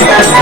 Yes.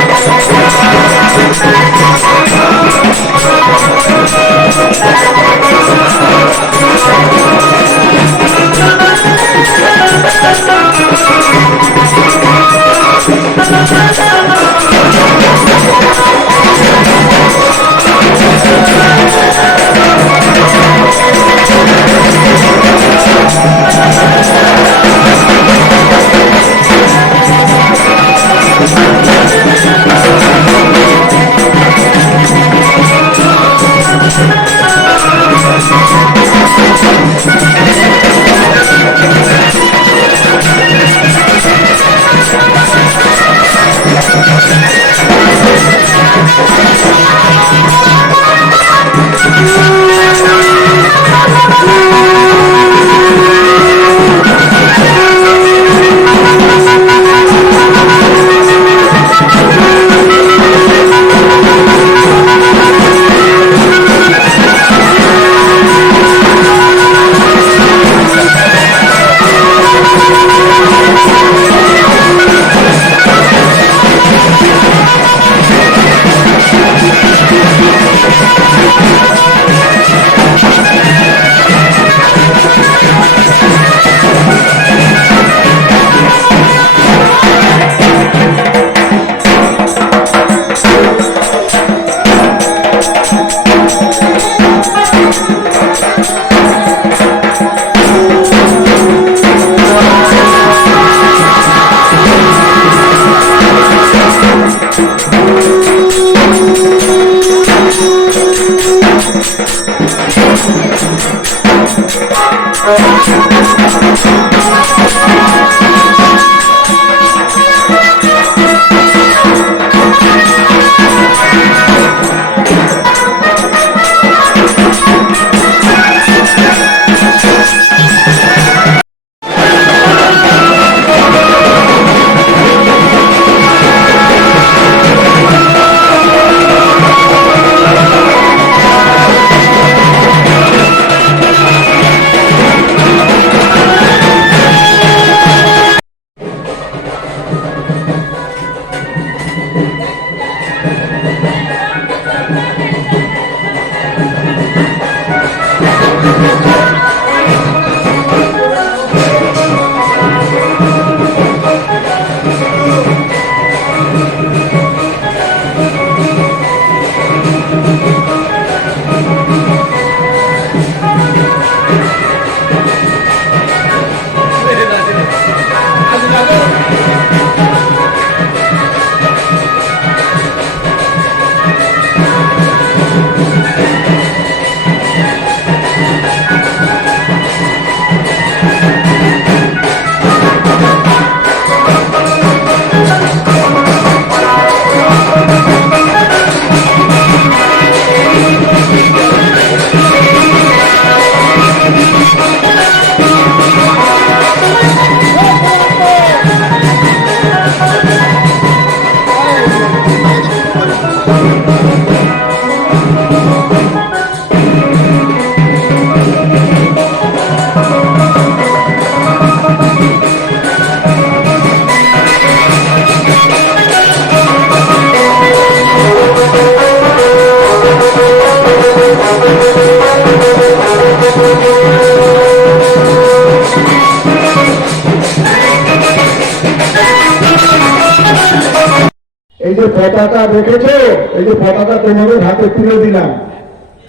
এই যে পতাকা দেখেছো, এই যে পতাকা তোমাদের হাতে তুলে দিলাম,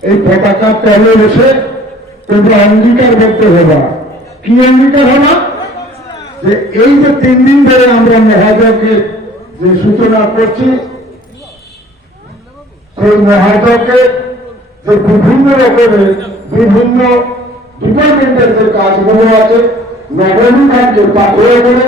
এই পতাকা তলে বসে তোমরা অঙ্গীকার করতে হবা। কি অঙ্গীকার হবা? যে এই যে 3 দিন ধরে আমরা মহাযজ্ঞের যে সূচনা করছি, সেই মহাযজ্ঞে যে বিভিন্ন রকমের বিভিন্ন ডিপার্টমেন্টের যে কাজগুলো আছে, নবনিধানকে পাথরে করে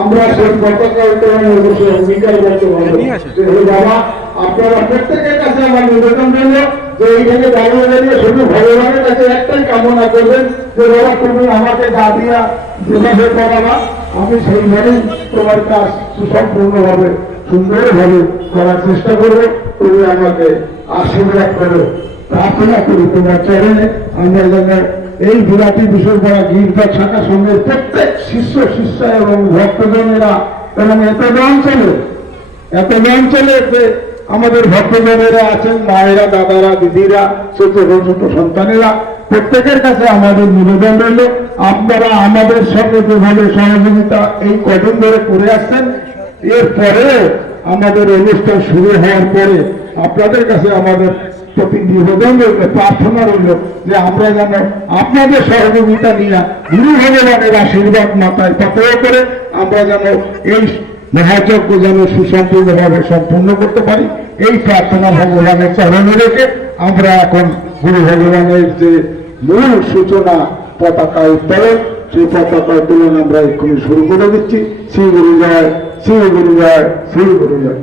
আমরা সেই পতাকা উত্তোলনে বসে অঙ্গীকার করতে পারবো যে বাবা আপনারা প্রত্যেকের কাছে আমার নিবেদন রইল যে এইখানে দাঁড়িয়ে দাঁড়িয়ে শুধু ভগবানের কাছে একটাই কামনা করবেন যে বাবা তুমি আমাকে গা দিয়া যেভাবে করাবা আমি সেইভাবেই তোমার কাজ সুসম্পূর্ণভাবে সুন্দরভাবে করার চেষ্টা করবো। তুমি আমাকে আশীর্বাদ করো, প্রার্থনা করি তোমার চরণে। আমরা যেন এই বিরাটি বিশ্বকরা গীতা শাখা সঙ্গে প্রত্যেক শিষ্য শিষ্যা এবং ভক্তজনেরা এবং এত অঞ্চলে যে আমাদের ভক্তজনেরা আছেন, মায়েরা, দাদারা, দিদিরা, ছোট ছোট সন্তানেরা, প্রত্যেকের কাছে আমাদের নিবেদন রইল আপনারা আমাদের সঙ্গে যেভাবে সহযোগিতা এই কদিন ধরে করে আসছেন, এরপরে আমাদের অনুষ্ঠান শুরু হওয়ার পরে আপনাদের কাছে আমাদের প্রতি নিবেদন রইল, প্রার্থনা রইল যে আমরা যেন আপনাদের সহযোগিতা নিয়ে গুরু ভগবানের আশীর্বাদ মাথায় পাথর করে আমরা যেন এই মহাযজ্ঞ যেন সুসম্পূর্ণভাবে সম্পূর্ণ করতে পারি। এই প্রার্থনা ভগবানের চরণে রেখে আমরা এখন গুরু ভগবানের যে মূল সূচনা পতাকা উত্তোলন, সেই পতাকা উত্তোলন আমরা এক্ষুনি শুরু করে দিচ্ছি। শ্রী গুরু জয়, শ্রী গুরু জয়, শ্রী গুরু জয়।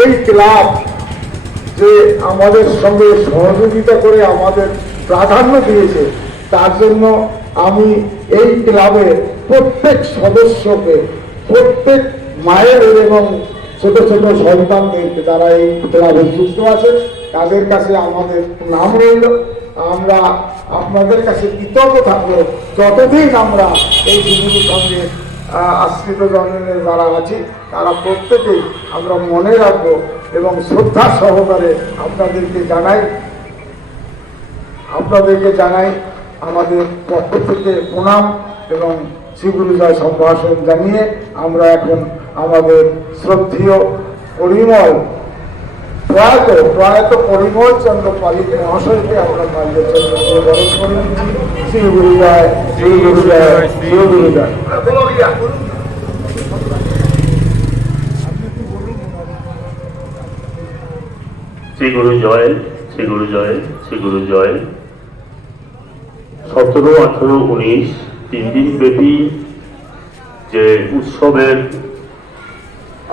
এই ক্লাব যে আমাদের সঙ্গে সহযোগিতা করে আমাদের প্রাধান্য দিয়েছে, তার জন্য আমি এই ক্লাবের প্রত্যেক সদস্যকে, প্রত্যেক মায়ের এবং ছোট ছোট সন্তানদেরকে যারা এই ক্লাবে যুক্ত আছে তাদের কাছে আমাদের নাম রইল। আমরা আপনাদের কাছে কৃতজ্ঞ থাকবো যতদিন আমরা এই শিশুর সঙ্গে আশ্রিত জনের যারা আছি তারা প্রত্যেকেই আমরা মনে রাখবো এবং শ্রদ্ধা সহকারে আপনাদেরকে জানাই আমাদের পক্ষ থেকে প্রণাম এবং শ্রীগুরুজয় সম্ভাষণ জানিয়ে আমরা এখন আমাদের শ্রদ্ধেয় পরিমল প্রয়াত পরিমল চন্দ্র পালিত মহাশয়কে আমরা মাল্যচন্দ্র বরণ করি। শ্রী গুরুজয়, শ্রী গুরুজয়, শ্রী গুরুজয়। শ্রী গুরু জয়, শ্রী গুরু জয়, শ্রী গুরু জয়। 17, 18, 19 তিন দিন ব্যাপী যে উৎসবের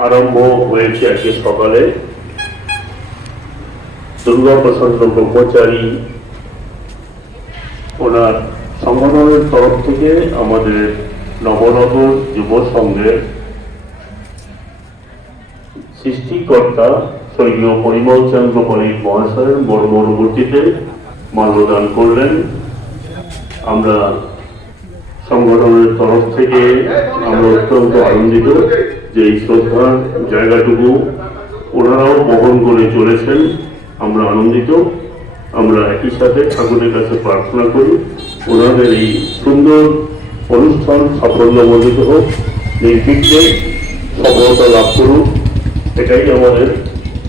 আরম্ভ হয়েছে আজকে সকালে দুর্গা প্রসন্ন ব্রহ্মচারী ওনার সংগঠনের তরফ থেকে আমাদের নবনগর যুব সংঘের সৃষ্টিকর্তা স্বর্গীয় পরিমল চন্দ্র পালিত মহাশয়ের মর্মর মূর্তিতে মাল্যদান করলেন। আমরা সংগঠনের তরফ থেকে আমরা অত্যন্ত আনন্দিত যে এই শ্রদ্ধার জায়গাটুকু ওনারাও বহন করে চলেছেন। আমরা আনন্দিত। আমরা একই সাথে ঠাকুরের কাছে প্রার্থনা করি ওনাদের এই সুন্দর অনুষ্ঠান সাফল্যমণ্ডিত হোক, নির্বিঘ্নে সফলতা লাভ করুক, এটাই আমাদের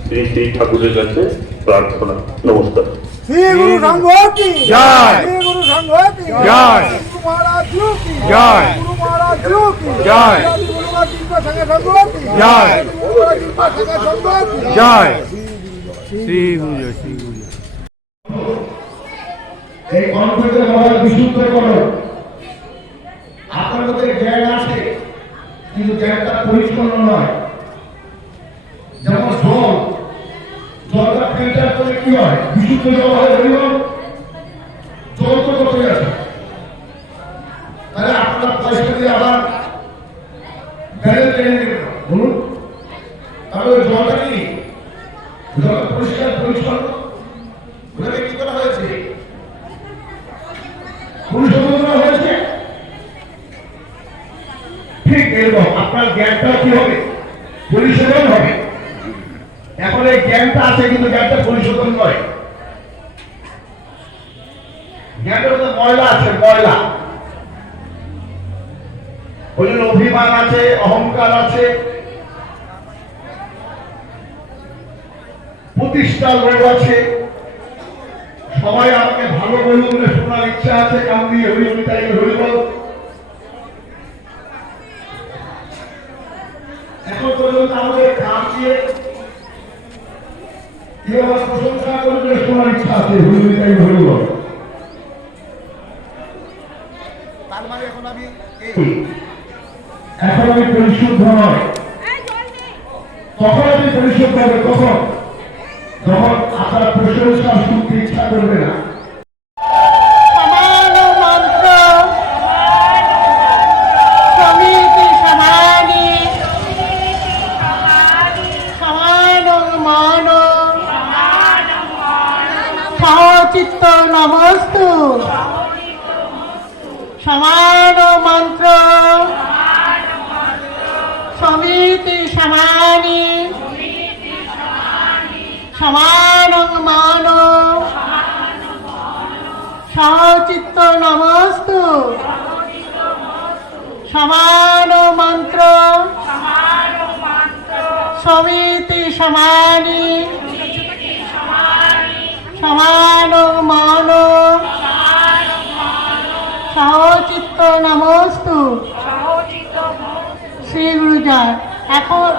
শ্রী শ্রী ঠাকুরের কাছে প্রার্থনা। নমস্কার। श्री गुरु संघ की जय, श्री गुरु संघ की जय, गुरु महाराज जी की जय, गुरु महाराज जी की जय, गुरु महाराज जी का संघ की जय, गुरु महाराज जी का संघ की जय। श्री गुरु, श्री गुरु। এই কনফারেন্সের মহারাজ বিশুদ্ধ করো। আপনার মধ্যে জ্ঞান আছে কিন্তু জ্ঞানটা পরিচ্ছন্ন নয়। যেমন জলটা ফিল্টার করে কি হয়, বিশুদ্ধ জল হয়, জল তো কত আছে, তাহলে আপনার পয়সা দিয়ে আবার ব্যারেল টেনে নেবেন বলুন, তাহলে জলটা কি জল পরিষ্কার পরিচ্ছন্ন ওটাকে কি করা হয়েছে, পরিশোধন করা হয়েছে। ঠিক এরকম আপনার জ্ঞানটা কি হবে, পরিশোধন হবে। এখন এই জ্ঞানটা আছে কিন্তু জ্ঞানটা পরিশোধন নয়। জ্ঞানের মধ্যে ময়লা আছে, ময়লা ওই জন্য অভিমান আছে, অহংকার আছে, প্রতিষ্ঠার লোভ আছে। সবাই আমাকে ভালো বলুন বলে শোনার ইচ্ছা আছে, কান দিয়ে হরি হরি তাই হরি বল। এখন পর্যন্ত আমাদের কান দিয়ে কেউ আমার প্রশংসা করবে শোনার ইচ্ছা আছে, হরি হরি তাই হরি বল। এখন আমি পরিশুদ্ধ নয়, তখন আমি পরিশুদ্ধ হবে কখন, যখন আপনার প্রশংসা শুনতে ইচ্ছা করবে না। চিত্ত নমস্তু সমান মন্ত্র সমিতি সমানি সমান মান সচিত্ত নমস্তু সমান মন্ত্র সমিতি সমানি সমান মান সচিত্ত নমস্তু শ্রী গুরু জয়। এখন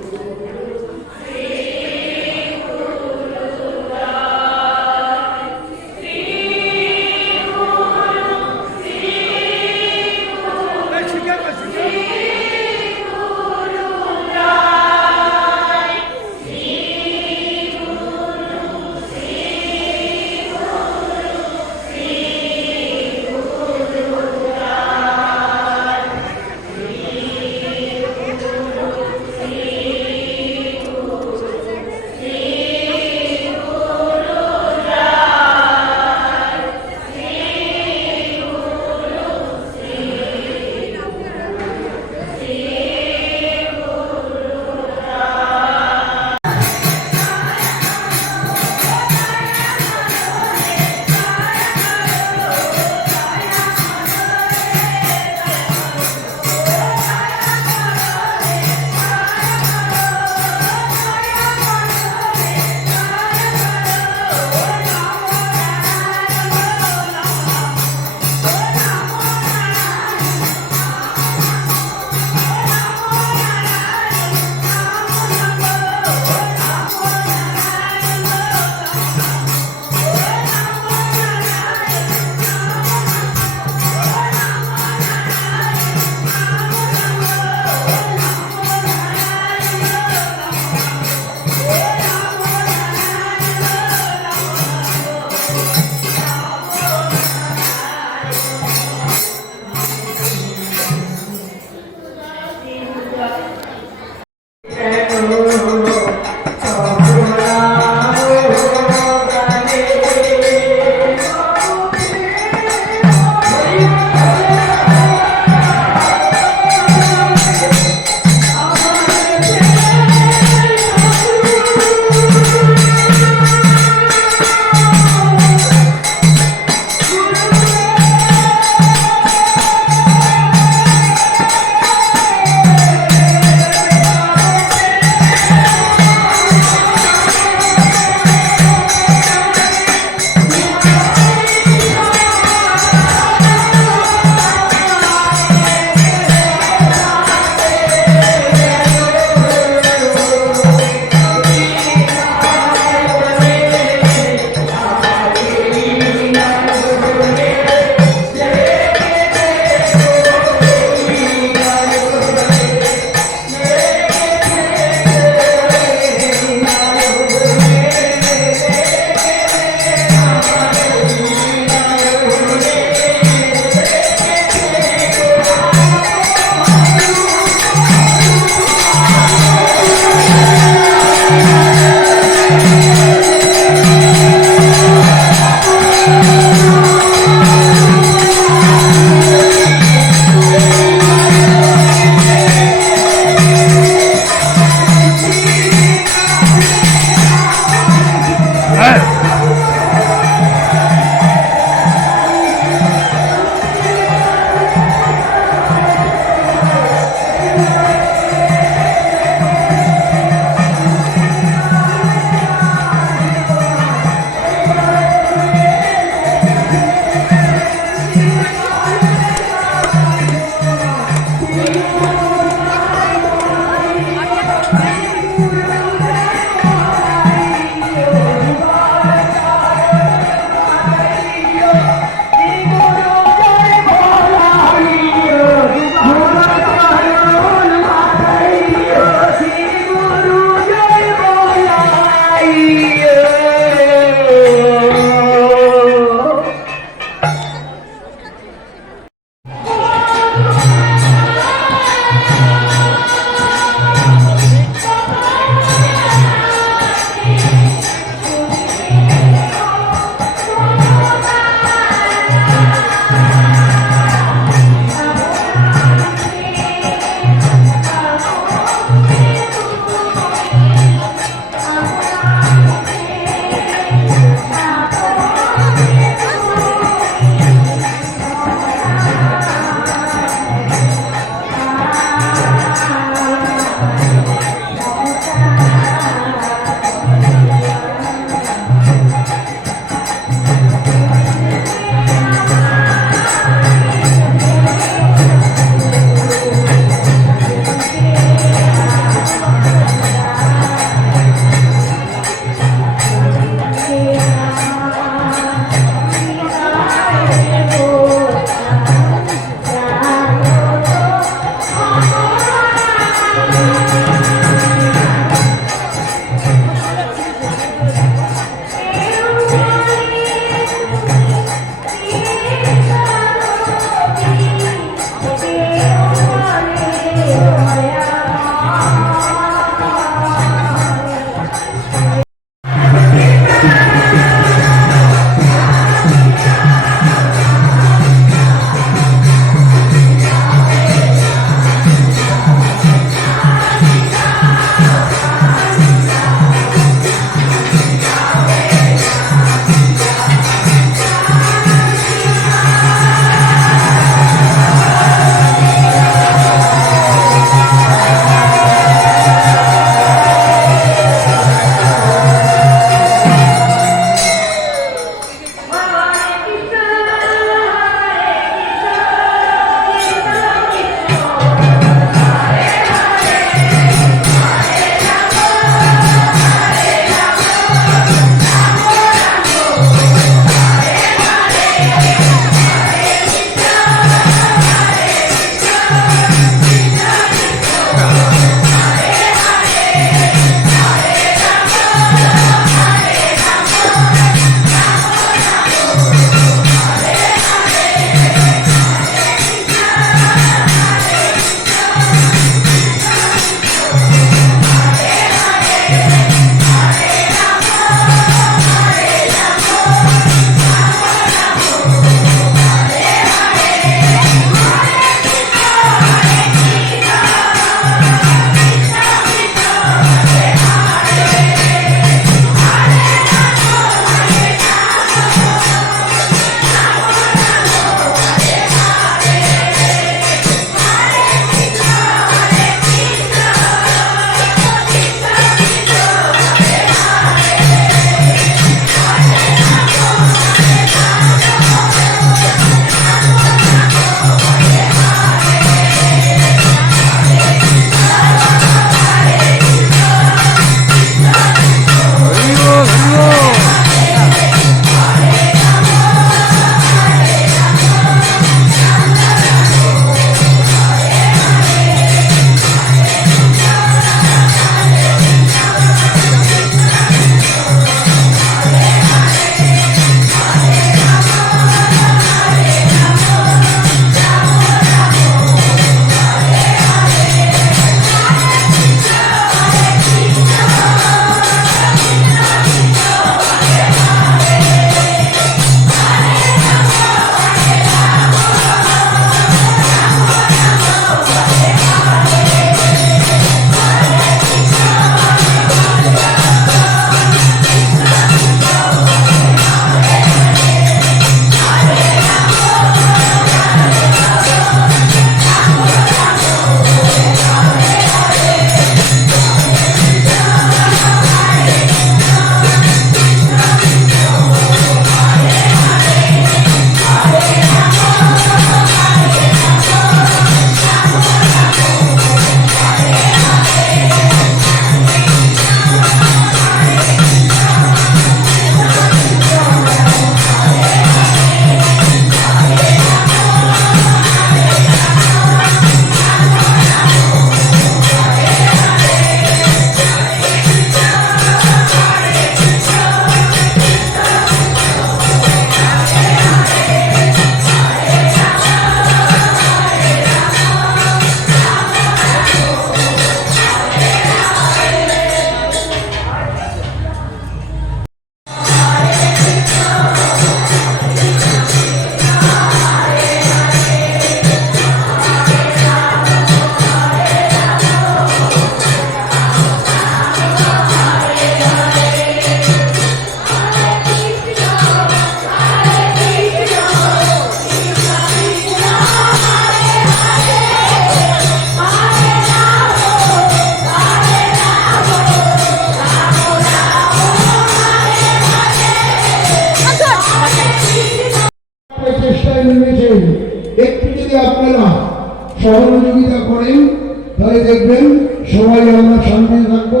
তাহলে দেখবেন সবাই আমরা শান্তি থাকবো,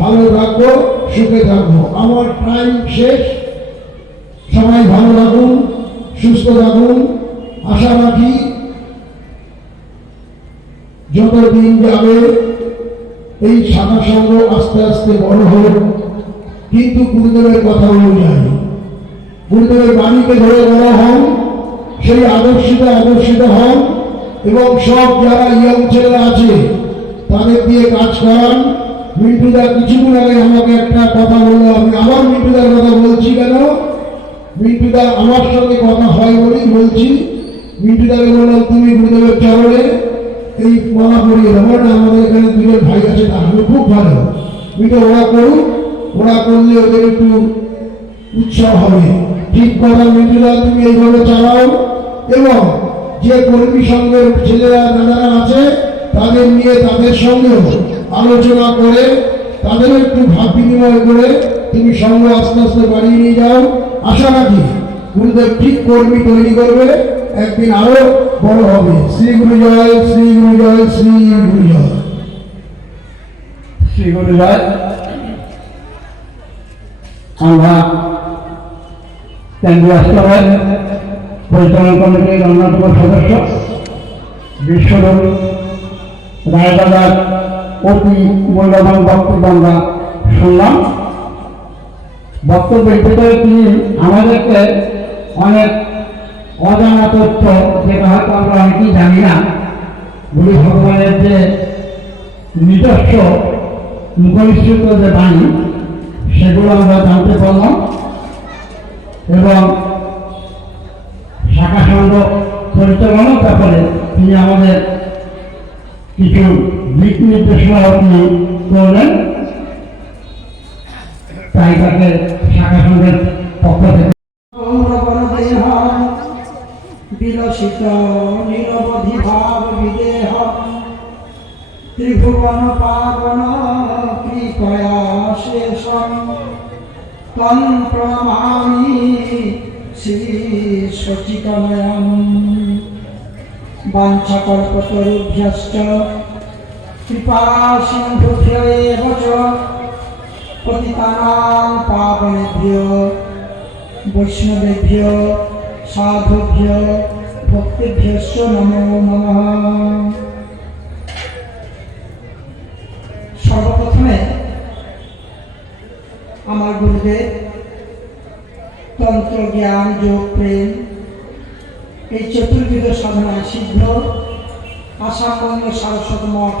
ভালো থাকবো, সুখে থাকবো। আমার টাইম শেষ। সবাই ভালো থাকুন, সুস্থ থাকুন। আশা রাখি যত দিন যাবে এই শাখা সংঘ আস্তে আস্তে বড় হোক, কিন্তু গুরুদেবের কথা অনুযায়ী গুরুদেবের বাণীকে ধরে বড় হন, সেই আদর্শিত হন এবং সব যারা ইয়ং ছেলেরা আছে তাদের দিয়ে কাজ করান। মিন্টুদা কিছুদিন আগে আমাকে একটা কথা বললো, আমি আবার মিন্টুদার কথা বলছি কেন, মিন্টুদা আমার সঙ্গে কথা হয় বলেই বলছি। মিন্টুদাকে বললাম তুমি গুরুদেবের চরণে এই মালা পড়িয়ে দেবো না, আমাদের এখানে দুজন ভাই আছে তাহলে খুব ভালো। মিন্টু ওরা করুক, ওরা করলে ওদের একটু উৎসাহ হবে। ঠিক কথা মিন্টুদা, তুমি এইভাবে চালাও এবং যে কর্মী সংঘের ছেলেরা দাদারা আছে তাদের নিয়ে তাদের সঙ্গেও আলোচনা করে তাদের একটু ভাব বিনিময় করে তুমি সংঘ আস্তে আস্তে বাড়িয়ে নিয়ে যাও। আশা রাখি গুরুদেব ঠিক কর্মী তৈরি করবে, একদিন আরো বড় হবে। শ্রী গুরু জয়, শ্রী গুরু জয়, শ্রী গুরু জয়, শ্রী গুরু জয়। আমরা কেন্দ্রীয় স্তরের পরিচালনা কমিটির অন্যতম সদস্য বিশ্বরূপ রায়দাদার অতি মূল্যবান বক্তব্য আমরা শুনলাম। বক্তব্যের ভিতরে তিনি আমাদেরকে অনেক অজানা তথ্য, যেটা হয়তো আমরা অনেকেই জানি না, গুরু ভগবানের যে নিজস্ব মুখনিসৃত যে বাণী সেগুলো আমরা জানতে পারলাম এবং শাখা সংঘ পরিচালনার ব্যাপারে তিনি আমাদের কিছু দিক নির্দেশনা তিনি করলেন। তাই তাকে শাখা সংঘের পক্ষ থেকে বিলসিত নিরবধি ভাব বিদেহ ত্রিভুবন পাবন কৃপয়া শেষম তং প্রণমামি শ্রী সচিতনয়ম বাঞ্ছাকল্পতরুভ্যশ্চ কৃপা সিন্ধুভ্য এব চ পতিতানাং পাবনেভ্যো বৈষ্ণবেভ্যো সাধুভ্যো ভক্তেভ্যশ্চ নমো নমঃ। সর্বপ্রথমে আমার গুরুদেব তন্ত্র জ্ঞান যোগ প্রেম এই চতুর্বিধ সাধনায় সিদ্ধ আসামবঙ্গ সারস্বত মঠ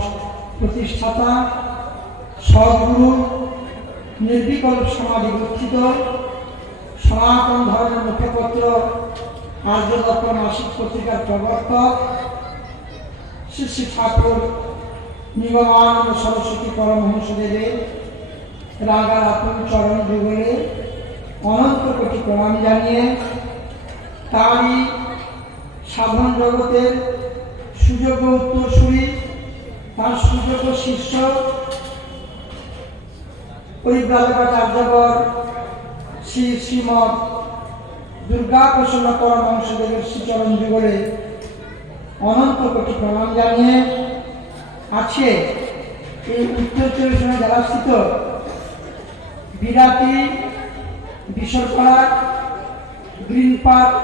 প্রতিষ্ঠাতা সদ্গুরু নির্বিকল্প সমাজে গঠিত সনাতন ধর্মের মুখপত্র আর্যদর্পণ মাসিক পত্রিকার প্রবর্তক শ্রী শ্রী ঠাকুর নিগমানন্দ সরস্বতী পরমহংসদেবের রাগারাতুল চরণ যুগলে অনন্ত কোটি প্রণাম জানিয়ে তারই সাধন জগতের সুযোগ্য উত্তরসূরি, তার সুযোগ্য শিষ্য পরিব্রাজকাচার্যবর শ্রী শ্রীমৎ দুর্গা প্রসন্ন পরমহংসদেবের শ্রীচরণ যুগলে অনন্ত কোটি প্রণাম জানিয়ে আছে এই উত্তর চব্বিশ পরগনা জেলাস্থিত বিরাটি বিশ্বপাড়া গ্রিন পার্ক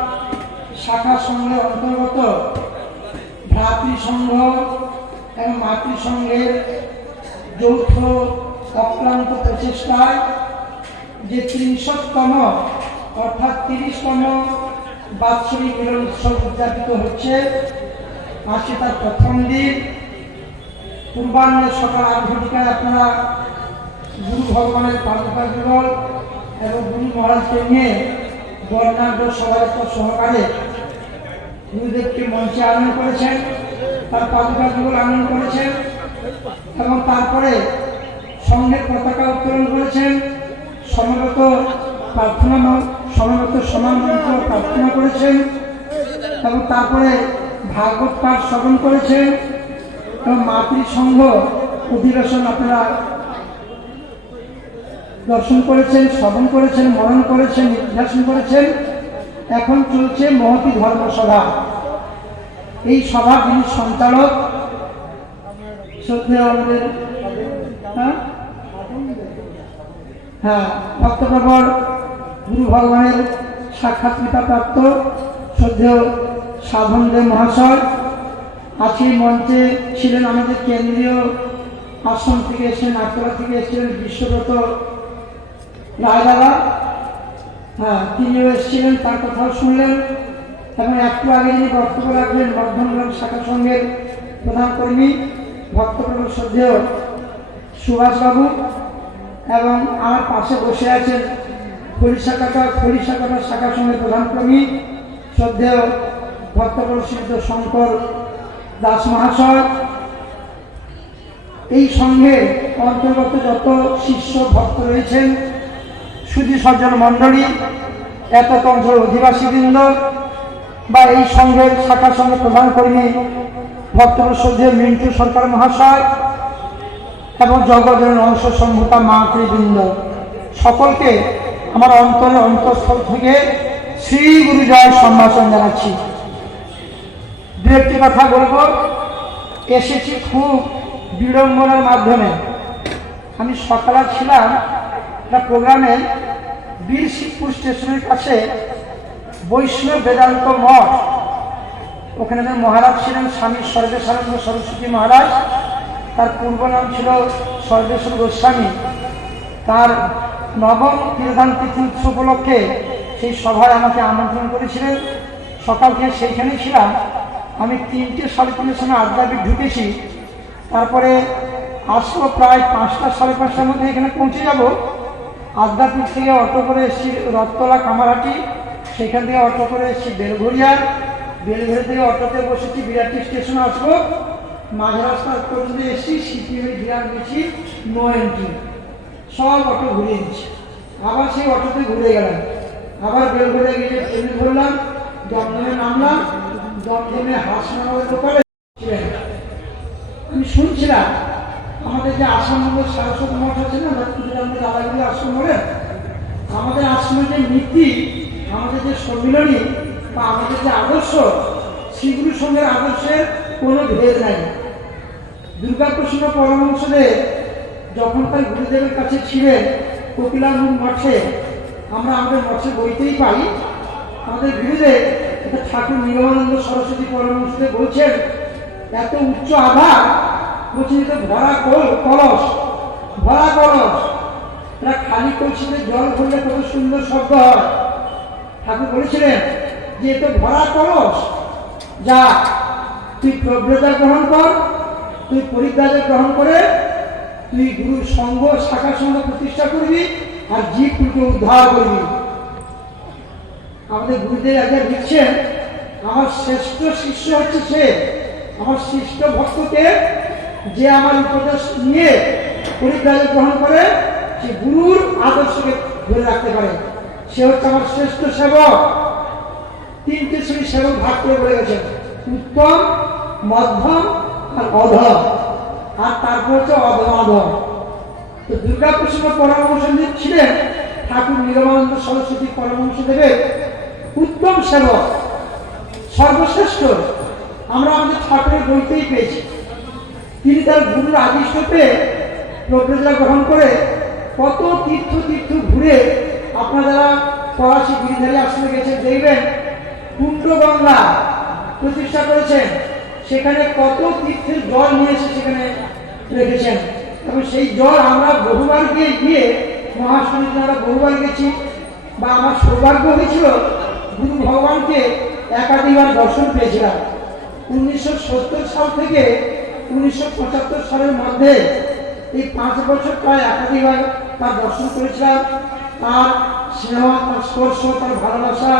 শাখা সংঘের অন্তর্গত ভ্রাতৃসংঘ এবং মাতৃসংঘের যৌথ অক্লান্ত প্রচেষ্টায় যে ৩০তম অর্থাৎ ৩০তম বাৎসরিক মিলন উৎসব উদযাপিত হচ্ছে। আজকে তার প্রথম দিন। পূর্বাহ্নে সকাল ৮ ঘটিকায় আপনারা গুরু ভগবানের পাদুকা যুগল এবং গুরু মহারাজকে নিয়ে বর্ণাঢ্য সভায়ত্ত সহকারে গুরুদেবকে মঞ্চে আনয়ন করেছেন, তার পাদুকা যুগল আনয়ন করেছেন এবং তারপরে সংঘের পতাকা উত্তোলন করেছেন, সমবেত সমামন্ত্র প্রার্থনা করেছেন এবং তারপরে ভাগবত পাঠ শ্রবণ করেছেন এবং মাতৃসংঘ অধিবেশন আপনারা দর্শন করেছেন, শ্রবণ করেছেন, মনন করেছেন, নির্দেশন করেছেন। এখন চলছে মহতী ধর্মসভা। এই সভার যিনি সঞ্চালক শ্রদ্ধেয় আমাদের হ্যাঁ ভক্তপ্রবর গুরু ভগবানের সাক্ষাৎ কৃপাপ্রাপ্ত শ্রদ্ধেয় সাধনদেব মহাশয়। আজকের মঞ্চে ছিলেন আমাদের কেন্দ্রীয় আশ্রম থেকে এসেছেন, নাট্যলা থেকে এসেছিলেন বিশ্বব্রত রায় দাদা। হ্যাঁ, তিনিও এসেছিলেন, তার কথাও শুনলেন। এবং একটু আগে যিনি বক্তব্য রাখলেন বর্ধমান শাখা সংঘের প্রধান কর্মী ভক্তপ্রবর শ্রদ্ধেয় সুভাষবাবু, এবং আমার পাশে বসে আছেন খলিশাকাটা শাখা সংঘের প্রধান কর্মী শ্রদ্ধেয় ভক্তপ্রবর সিদ্ধ শঙ্কর দাস মহাশয়। এই সংঘে অন্তর্গত যত শিষ্য ভক্ত রয়েছেন, সুধী সজ্জন মণ্ডলী, এত অঞ্চল অধিবাসীবৃন্দ বা এই সংঘের শাখা সংঘের প্রধান কর্মী ভক্তপ্রবর শ্রদ্ধেয় মিন্টু সরকার মহাশয় এবং জগতের অংশ সম্ভূতা মাতৃবৃন্দ, সকলকে আমার অন্তরের অন্তঃস্থল থেকে শ্রী গুরু জয় সম্ভাষণ জানাচ্ছি। দু একটি কথা বলবো। এসেছি খুব বিড়ম্বনার মাধ্যমে। আমি সকালে ছিলাম একটা প্রোগ্রামে বীর শিবপুর স্টেশনের কাছে বৈষ্ণব বেদান্ত মঠ, ওখানে মহারাজ ছিলেন স্বামী সর্বেশানন্দ সরস্বতী মহারাজ, তার পূর্ব নাম ছিল সর্বেশ্বর গোস্বামী। তার নবম তীর্থান তিথি উৎসব উপলক্ষে সেই সভায় আমাকে আমন্ত্রণ করেছিলেন। সকাল থেকে সেইখানেই ছিলাম। আমি 3টে সাড়ে 3টের সময় আদ্যাপীঠ ঢুকেছি। তারপরে আসবো প্রায় 5টা সাড়ে 5টার মধ্যে এখানে পৌঁছে যাব। আদ্যাপীঠ থেকে অটো করে এসেছি রথতলা কামারহাটি, সেখান থেকে অটো করে এসেছি বেলঘরিয়া, বেলঘরিয়া থেকে অটোতে বসেছি বিরাটি স্টেশনে আসবো। মাঝ রাস্তা পর্যন্ত এসেছি, সিপিএমের বিরাট গেছি, নো এন্ট্রি, সব অটো ঘুরিয়ে দিচ্ছি। আবার সেই অটোতে ঘুরে গেলাম, আবার বেলঘরিয়া গিয়ে ট্রেনে ধরলাম, দমদমে নামলাম। দমদমে হাসনাবাদের দোকানে আমি শুনছিলাম আমাদের যে আশ্রম সারস্বত মঠ আছে না, আমাদের দাদাগুলি আশ্রম বলে, আমাদের আশ্রমের যে নীতি, আমাদের যে সম্মিলনী বা আমাদের যে আদর্শ, শ্রীগুরু সঙ্গের আদর্শের কোনো ভেদ নাই। দুর্গাপ্রসন্ন পরমহংসদেব যখন তার গুরুদেবের কাছে ছিলেন কপিলামুখ মঠে, আমরা আমাদের মঠে বইতেই পাই, আমাদের গুরুদেব ঠাকুর নিগমানন্দ সরস্বতী পরমহংসদেব বলছেন, এত উচ্চ আধার বলছেন তো ভরা কলস, ভরা কলস, এটা খালি কলসিতে জল ভরলে কত সুন্দর শব্দ হয়। ঠাকুর বলেছিলেন যে এত ভরা কলস, যা তুই প্রব্রতা গ্রহণ কর, তুই পরিত্রাজা গ্রহণ করে তুই গুরুর সঙ্গ শাখা সঙ্গ প্রতিষ্ঠা করবি আর জীবগুলোকে উদ্ধার করবি। আমাদের গুরুদেব আগে লিখছেন, আমার শ্রেষ্ঠ শিষ্য হচ্ছে সে, আমার শ্রেষ্ঠ ভক্তকে যে আমার উপদেশ নিয়ে পরিত্রাজা গ্রহণ করে, সে গুরুর আদর্শকে ধরে রাখতে পারে, সে হচ্ছে আমার শ্রেষ্ঠ সেবক। 3টে শ্রেণীর সেবক ভাগ করে বলে গেছেন, উত্তম, মধ্যম আর অধম, আর তারপর হচ্ছে অধম। তো দুর্গাপ্রসন্ন পরমহংসদেব ছিলেন ঠাকুর নিগমানন্দ সরস্বতী পরমহংসদেবের উত্তম সেবক, সর্বশ্রেষ্ঠ। আমরা আমাদের ঠাকুরের বইতেই পেয়েছি। তিনি তার গুরুর আদিষ্ট পেয়ে প্রজ্ঞা গ্রহণ করে কত তীর্থ ঘুরে, আপনারা যারা ফরাসি গিরিধারী আশ্রমে গেছেন দেখবেন কুণ্ড গঙ্গা প্রতিষ্ঠা করেছেন, সেখানে কত তীর্থের জল নিয়ে এসে সেখানে রেখেছেন। এবং সেই জল আমরা বহুবার গিয়ে মহাশরীরে আমরা বহুবার গেছি, বা আমার সৌভাগ্য হয়েছিল গুরু ভগবানকে একাধিকবার দর্শন পেয়েছিলাম। 1970 সাল থেকে 1975 সালের মধ্যে এই 5 বছর প্রায় একাধিকবার তার দর্শন করেছিলাম। তার স্নেহ, তার স্পর্শ, তার ভালোবাসা,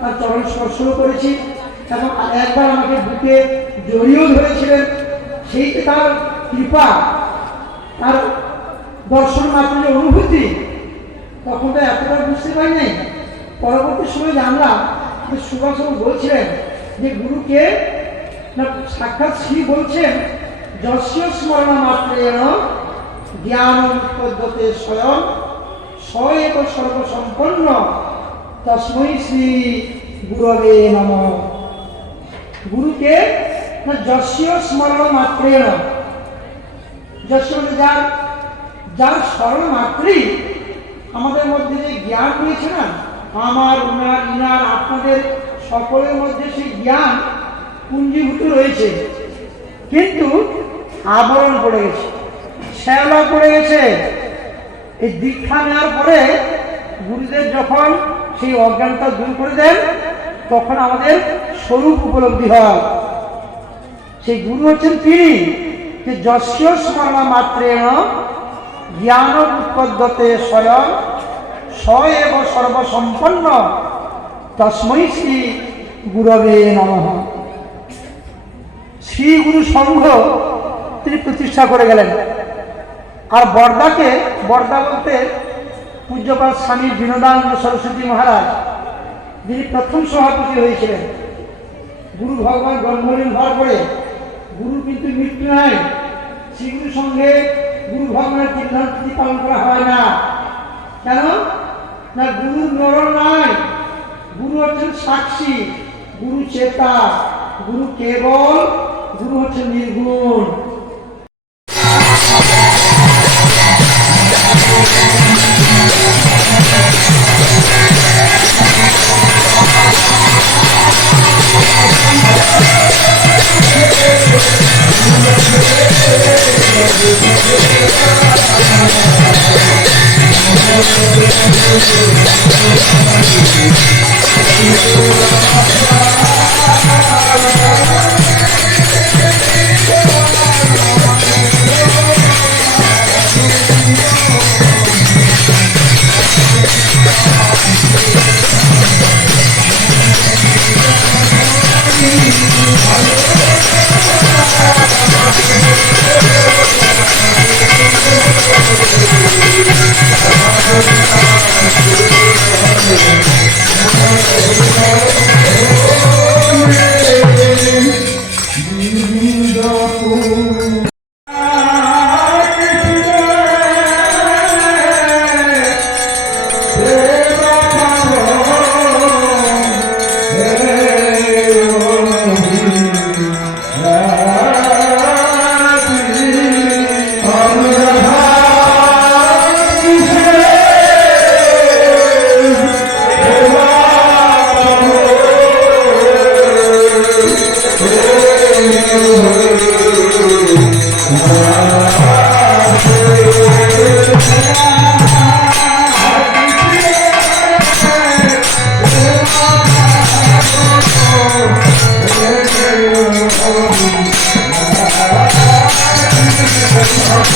তার চরণ স্পর্শও করেছি, এবং একবার আমাকে বুকে জড়িয়েও ধরেছিলেন। সেই যে তার কৃপা, তার দর্শন মাত্র যে অনুভূতি, তখন তো এতটা বুঝতে পারি নাই। পরবর্তী সময় জানলাম যে সুভাষবাবু বলছিলেন যে গুরুকে না সাক্ষাৎ শ্রী বলছেন, যস্য স্মরণ মাত্রেণ জ্ঞান উৎপদ্যতে স্বয়ং স্বয়েব সর্বসম্পন্ন তস্मै শ্রী গুরবে নমঃ। গুরুকে না যস্য স্মরণ মাত্রেণ, যশস্বী বলতে যার স্মরণ মাত্রই আমাদের মধ্যে যে জ্ঞান রয়েছে না, আমার উনার ইনার আপনাদের সকলের মধ্যে সেই জ্ঞান পুঞ্জীভূত রয়েছে, কিন্তু আবরণ পড়ে গেছে, শ্যাওলা পড়ে গেছে। এই দীক্ষা নেওয়ার পরে গুরুদেব যখন সেই অজ্ঞানটা দূর করে দেন, তখন আমাদের স্বরূপ উপলব্ধি হয়। সেই গুরু হচ্ছেন তিনি, যে যস্য স্মরণ মাত্রেণ জ্ঞান উৎপদ্যতে স্বয়ং স এব সর্বসম্পন্ন তস্মৈ শ্রী গুরবে নমঃ। শ্রী গুরু সংঘ তিনি প্রতিষ্ঠা করে গেলেন। আর বর্দা বলতে পূজ্যপাদ স্বামী বিনোদানন্দ সরস্বতী মহারাজ, যিনি প্রথম সভাপতি হয়েছিলেন। গুরু ভগবান জন্মদিন ভর করে, গুরু কিন্তু মৃত্যু নাই। শ্রীগুরুর সঙ্গে গুরু ভগবানের তিথি পালন করা হয় না। কেন না? গুরুর মরণ নাই। গুরু হচ্ছেন সাক্ষী, গুরু চেতা, গুরু কেবল, গুরু হচ্ছেন নির্গুণ।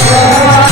Hare